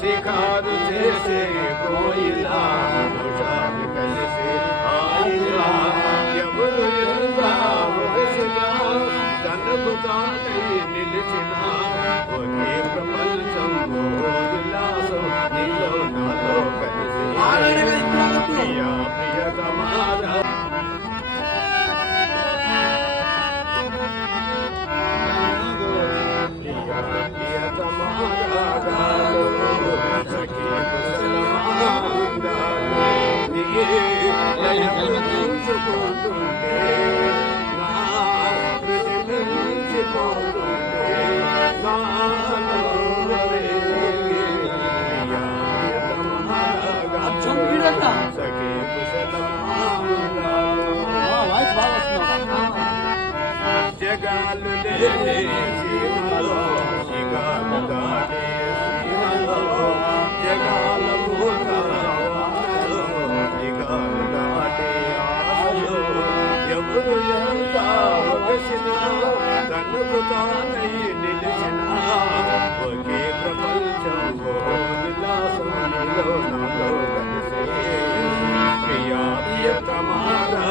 శిఖారు చేసే కోయిలా కలిసి ఆయిలా ఎవరు తనకు తానై నిలిచిన ఒకే ప్రపంచం విలాసం నీలో నాలో కలిసి ప్రియా ప్రియతమారా జగాలు సీమలో శిగాలు దాటే సీమలో జగాల శిగాలు దాటే ఆశలో ఎవరు ఎంత ఒకసిన తనకు తానై నిలిచిన ఒకే ప్రపంచం విలాసం నాలో కలిసే ప్రియా ప్రియతమా